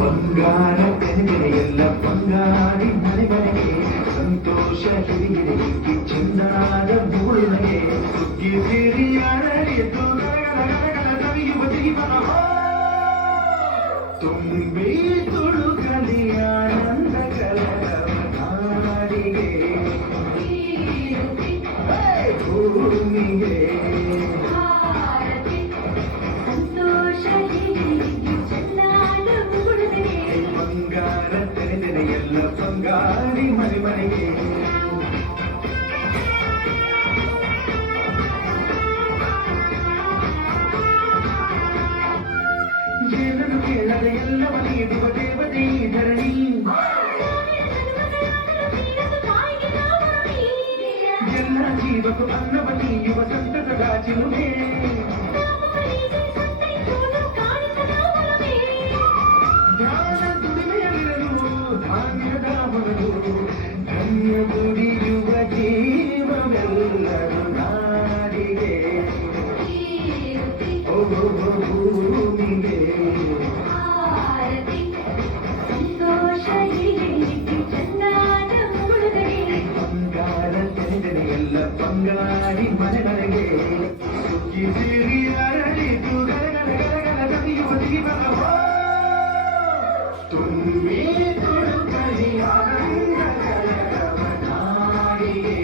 ಬಂಗಾರ ಕನಗರೆಯೆಲ್ಲ ಬಂಗಾರಿ ಮನೆಗಳಿಗೆ ಸಂತೋಷ ಹಿರಿಗಿರಿ ಚಂದಾದ ಮೂಳಿನಗೆ ಸುಗ್ಗಿ ಸಿರಿ ಅರಳಿತು ನವಿಯುವ ಜೀವನ ತುಂಬಿ ತುಳುಕಲಿ ಆನಂದ ಕಲನಾಡಿಗೆ ಭೂಮಿಗೆ ಬಂಗಾರ ತೆರೆದೆರೆಯೆಲ್ಲ ಬಂಗಾರಿ ಮನೆ ಮನೆಗೆ ಏನನ್ನು ಕೇಳದೆ ಎಲ್ಲವ ನೀಡುವ ದೇವತೆ ಧರಣಿ ಎಲ್ಲ ಜೀವಕ್ಕೂ ಅನ್ನವ ನೀಯುವ ಸಂತಸದ ಚಿಲುಮೆ ಧ್ಯಾನ ದುಡಿಮೆಯಲ್ಲಿರಲು ಧಾನ್ಯದ ಹೊರಲು ಧನ್ಯ ದುಡಿಯುವ ಜೀವವೆಲ್ಲರೂ ನಾಡಿಗೆ ಭೂಮಿಗೆ ಬಂಗಾರ ತೆರೆದೆರೆಯೆಲ್ಲ ಬಂಗಾರಿ ಮನೆ ಮನೆಗೆ ಸುಗ್ಗಿ ಸಿರಿ ಅರಳಿತು ಗರಗರ ಜೀವನ ತುಂಬಿ ತುಳುಕಲಿ ಆನಂದ ಕಲರವ ನಾಡಿಗೆ